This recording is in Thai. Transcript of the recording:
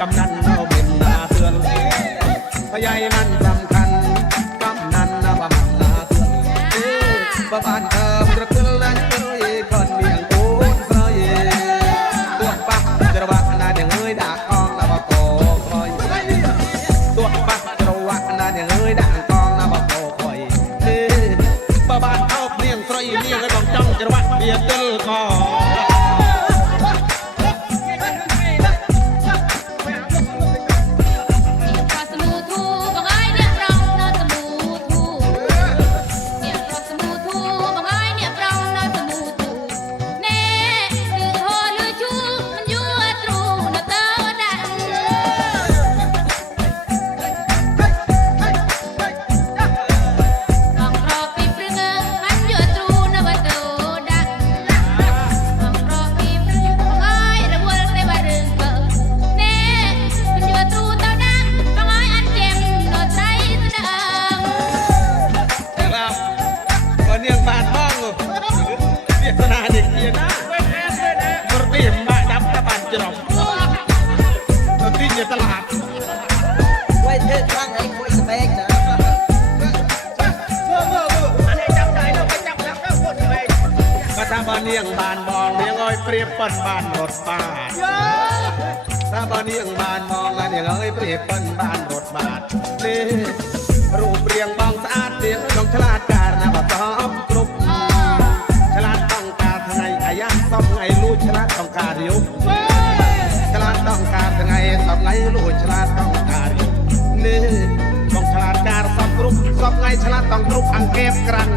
กำนันเอาเป็นนาเตือนพยายมันสำคัญกำนันนะว่ามันนาเตือนบ้านเติมกระตุ้นและเอ้ยคนเมียงกูเอ้ยตัวปักจะระวังนาเดี๋ยวเอ้ยด่าคองนะว่าโกคอยตัวปักจะระวังนาเดี๋ยวเอ้ยด่าคองนะว่าโกคอยบ้านเอาเมียงไตรเมียงไอ้บองจ้องจะระวังเมียงตึ้ลคอตลาดไว้เธอข้างไอ้คุยสเปกนะอันนี้จำได้เราไปจับแล้วก็คนสเปกก็ถ้าบ้านเนียงบานมองเนียงอ้อยเปรียบปั้นบ้านรถบาทถ้าบ้านเนียงบานมองแล้วเนียงอ้อยเปรียบปั้นบ้านรถบาทนี่รูปเรียงบางสะอาดเรียงต้องฉลาดการนะบ่ตอบกรุบฉลาดต้องการทางไงอายักต้องไงรู้ฉลาดต้องการยุบฉลาดต้องการยังไงสอบไงรู้ฉลาดต้องการนี่ต้องฉลาดการสอบกรุ๊ปสอบไงฉลาดต้องกรุ๊ปอังเก็บกรัง